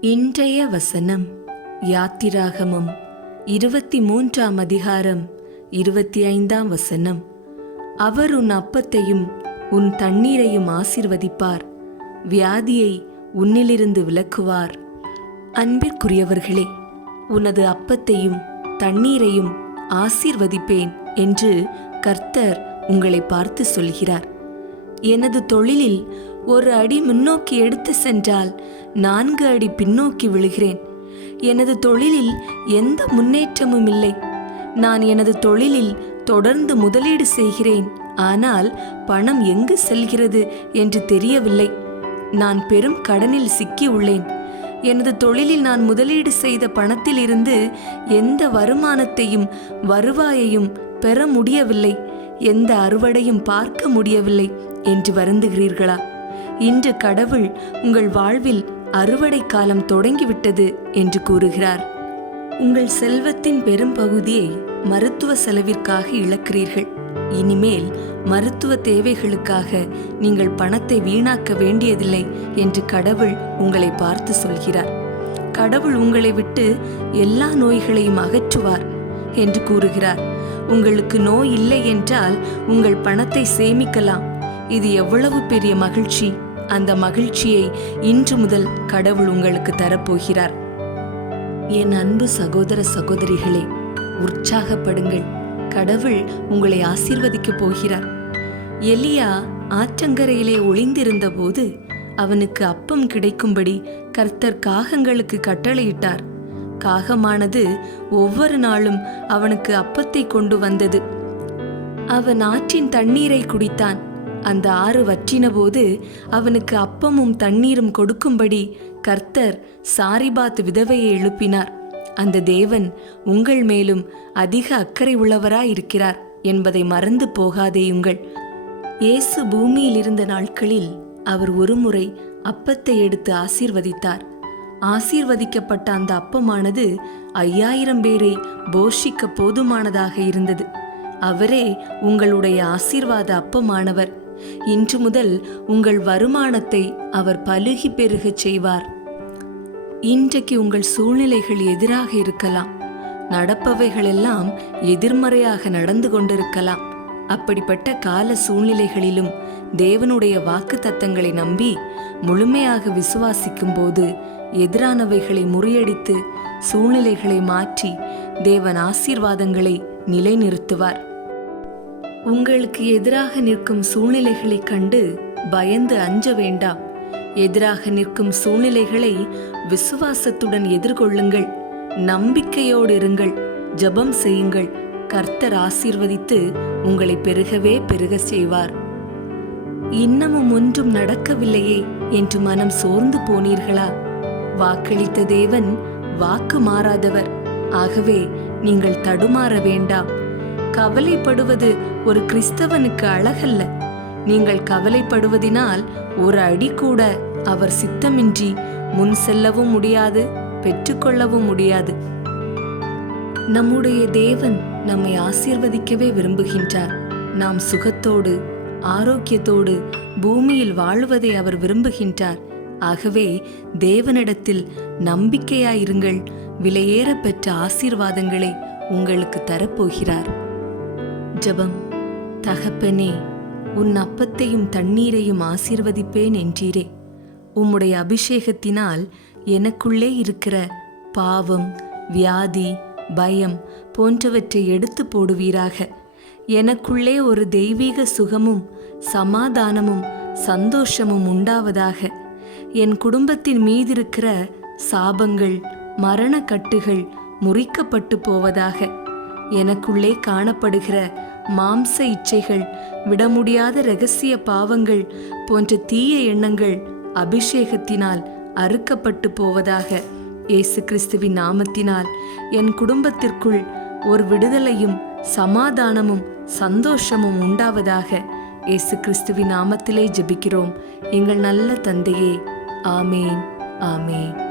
இன்றைய வசனம் யாத்திராகமம் இருபத்தி மூன்றாம் அதிகாரம் இருபத்தி ஐந்தாம் வசனம். அவர் உன் அப்பத்தையும் உன் தண்ணீரையும் ஆசிர்வதிப்பார். வியாதியை உன்னிலிருந்து விலக்குவார். அன்பிற்குரியவர்களே உனது அப்பத்தையும் தண்ணீரையும் ஆசீர்வதிப்பேன் என்று கர்த்தர் உங்களை பார்த்து சொல்கிறார். எனது தொழிலில் ஒரு அடி முன்னோக்கி எடுத்து சென்றால் நான்கு அடி பின்னோக்கி விழுகிறேன். எனது தொழிலில் எந்த முன்னேற்றமும் இல்லை. நான் எனது தொழிலில் தொடர்ந்து முதலீடு செய்கிறேன். ஆனால் பணம் எங்கு செல்கிறது என்று தெரியவில்லை. நான் பெரும் கடனில் சிக்கி உள்ளேன் எனது தொழிலில் நான் முதலீடு செய்த பணத்திலிருந்து எந்த வருமானத்தையும் வருவாயையும் பெற முடியவில்லை. எந்த அறுவடையும் பார்க்க முடியவில்லை. என்று வருந்துகிறீர்களா? இன்று கடவுள் உங்கள் வாழ்வில் அறுவடை காலம் தொடங்கிவிட்டது என்று கூறுகிறார். உங்கள் செல்வத்தின் பெரும்பகுதியை மருத்துவ செலவிற்காக இழக்கிறீர்கள். இனிமேல் மருத்துவ தேவைகளுக்காக நீங்கள் பணத்தை வீணாக்க வேண்டியதில்லை என்று கடவுள் உங்களை பார்த்து சொல்கிறார். கடவுள் உங்களை விட்டு எல்லா நோய்களையும் அகற்றுவார் என்று கூறுகிறார். உங்களுக்கு நோய் இல்லை என்றால் உங்கள் பணத்தை சேமிக்கலாம். இது எவ்வளவு பெரிய மகிழ்ச்சி. அந்த மகிழ்ச்சியை இன்று முதல் கடவுள் உங்களுக்கு தரப்போகிறார். என் அன்பு சகோதர சகோதரிகளே உற்சாகப்படுங்கள். கடவுள் உங்களை ஆசீர்வதிக்கப் போகிறார். எலியா ஆற்றங்கரையிலே ஒளிந்திருந்த போது அவனுக்கு அப்பம் கிடைக்கும்படி கர்த்தர் காகங்களுக்கு கட்டளையிட்டார். காகமானது ஒவ்வொரு நாளும் அவனுக்கு அப்பத்தை கொண்டு வந்தது. அவன் ஆற்றின் தண்ணீரை குடித்தான். அந்த ஆறு வற்றினபோது அவனுக்கு அப்பமும் தண்ணீரும் கொடுக்கும்படி கர்த்தர் சாரிபாத் விதவையை எழுப்பினார். அந்த தேவன் உங்கள் மேலும் அதிக அக்கறை உள்ளவராயிருக்கிறார் என்பதை மறந்து போகாதேயுங்கள் இயேசு பூமியில் இருந்த நாட்களில் அவர் ஒருமுறை அப்பத்தை எடுத்து ஆசீர்வதித்தார். ஆசீர்வதிக்கப்பட்ட அந்த அப்பமானது ஐயாயிரம் பேரை போஷிக்க போதுமானதாக இருந்தது. அவரே உங்களுடைய ஆசீர்வாத அப்பமானவர். இன்று முதல் உங்கள் வருமானத்தை அவர் பலுகி பெருகச் செய்வார். இன்றைக்கு உங்கள் சூழ்நிலைகள் எதிராக இருக்கலாம். நடப்பவைகளெல்லாம் எதிர்மறையாக நடந்து கொண்டிருக்கலாம். அப்படிப்பட்ட கால சூழ்நிலைகளிலும் தேவனுடைய வாக்கு தத்தங்களை நம்பி முழுமையாக விசுவாசிக்கும் போது எதிரானவைகளை முறியடித்து சூழ்நிலைகளை மாற்றி தேவன் ஆசீர்வாதங்களை நிலைநிறுத்துவார். உங்களுக்கு எதிராக நிற்கும் சூழ்நிலைகளைக் கண்டு பயந்து அஞ்ச வேண்டாம். எதிராக நிற்கும் சூழ்நிலைகளை விசுவாசத்துடன் எதிர்கொள்ளுங்கள். நம்பிக்கையோடு இருங்கள். ஜபம் செய்யுங்கள். கர்த்தர் ஆசீர்வதித்து உங்களை பெருகவே பெருகச் செய்வார். இன்னமும் ஒன்றும் நடக்கவில்லையே என்று மனம் சோர்ந்து போனீர்களா? வாக்களித்த தேவன் வாக்கு மாறாதவர். ஆகவே நீங்கள் தடுமாற வேண்டாம். கவலைப்படுவது ஒரு கிறிஸ்தவனுக்கு அழகல்ல. நீங்கள் கவலைப்படுவதினால் ஒரு அடி கூட அவர் சித்தமின்றி முன் செல்லவும் முடியாது பெற்றுக்கொள்ளவும் முடியாது. நம்முடைய தேவன் நம்மை ஆசீர்வதிக்கவே விரும்புகின்றார். நாம் சுகத்தோடு ஆரோக்கியத்தோடு பூமியில் வாழுவதை அவர் விரும்புகின்றார். ஆகவே தேவனிடத்தில் நம்பிக்கையாயிருங்கள். விலையேற பெற்ற ஆசீர்வாதங்களை உங்களுக்கு தரப்போகிறார். ஜபம். தகப்பனே உன் அப்பத்தையும் தண்ணீரையும் ஆசீர்வதிப்பேன் என்றீரே. உம்முடைய அபிஷேகத்தினால் எனக்குள்ளே இருக்கிற பாவம் வியாதி பயம் போன்றவற்றை எடுத்து போடுவீராக. எனக்குள்ளே ஒரு தெய்வீக சுகமும் சமாதானமும் சந்தோஷமும் உண்டாவதாக. என் குடும்பத்தின் மீதிருக்கிற சாபங்கள் மரணக்கட்டுகள் முறிக்கப்பட்டு போவதாக. எனக்குள்ளே காணப்படுகிற மாம்ச இச்சைகள் விட முடியாத ரகசிய பாவங்கள் போன்ற தீய எண்ணங்கள் அபிஷேகத்தினால் அறுக்கப்பட்டு போவதாக இயேசு கிறிஸ்துவின் நாமத்தினால் என் குடும்பத்திற்குள் ஒரு விடுதலையும் சமாதானமும் சந்தோஷமும் உண்டாவதாக இயேசு கிறிஸ்துவின் நாமத்திலே ஜெபிக்கிறோம். எங்கள் நல்ல தந்தையே ஆமேன் ஆமேன்.